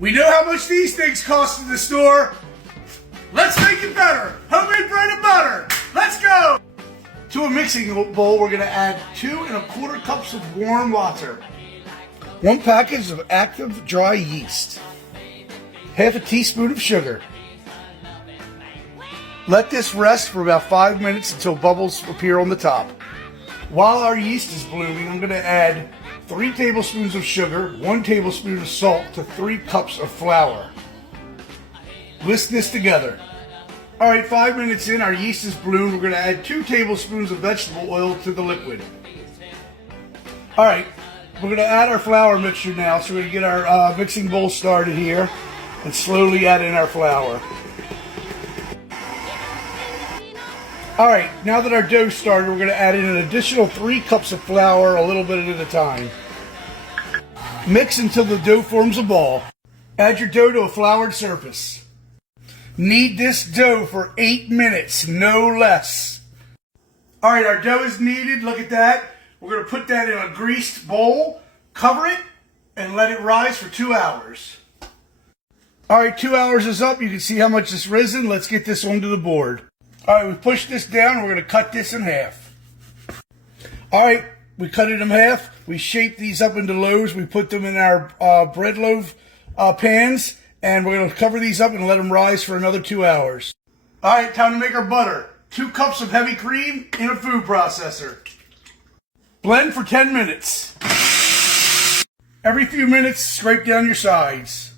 We know how much these things cost in the store. Let's make it better. Homemade bread and butter. Let's go. To a mixing bowl, we're going to add 2 1/4 cups of warm water. 1 package of active dry yeast. Half a teaspoon of sugar. Let this rest for about 5 minutes until bubbles appear on the top. While our yeast is blooming, I'm going to add 3 tablespoons of sugar, 1 tablespoon of salt to 3 cups of flour. Whisk this together. Alright, 5 minutes in, our yeast is bloomed. We're going to add 2 tablespoons of vegetable oil to the liquid. Alright, we're going to add our flour mixture now. So we're going to get our mixing bowl started here and slowly add in our flour. Alright, now that our dough started, we're going to add in an additional 3 cups of flour a little bit at a time. Mix until the dough forms a ball. Add your dough to a floured surface. Knead this dough for 8 minutes, no less. Alright, our dough is kneaded. Look at that. We're going to put that in a greased bowl, cover it, and let it rise for 2 hours. Alright, 2 hours is up. You can see how much it's risen. Let's get this onto the board. Alright, we push this down. We're going to cut this in half. Alright, we cut it in half. We shape these up into loaves. We put them in our bread loaf pans. And we're going to cover these up and let them rise for another 2 hours. Alright, time to make our butter. 2 cups of heavy cream in a food processor. Blend for 10 minutes. Every few minutes, scrape down your sides.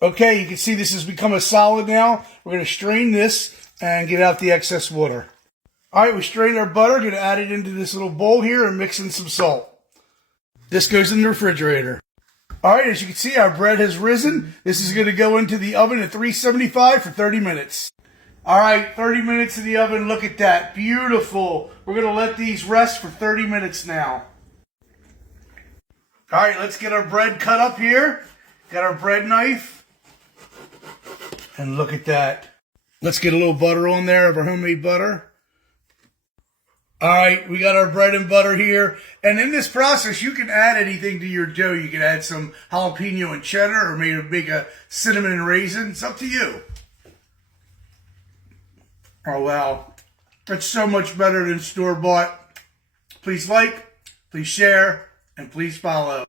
Okay, you can see this has become a solid now. We're going to strain this and get out the excess water. Alright, we strained our butter. Going to add it into this little bowl here and mix in some salt. This goes in the refrigerator. Alright, as you can see, our bread has risen. This is going to go into the oven at 375 for 30 minutes. Alright, 30 minutes in the oven. Look at that. Beautiful. We're going to let these rest for 30 minutes now. Alright, let's get our bread cut up here. Got our bread knife. And look at that. Let's get a little butter on there of our homemade butter. Alright, we got our bread and butter here. And in this process, you can add anything to your dough. You can add some jalapeno and cheddar or maybe make a cinnamon and raisin. It's up to you. Oh, wow. That's so much better than store-bought. Please like, please share, and please follow.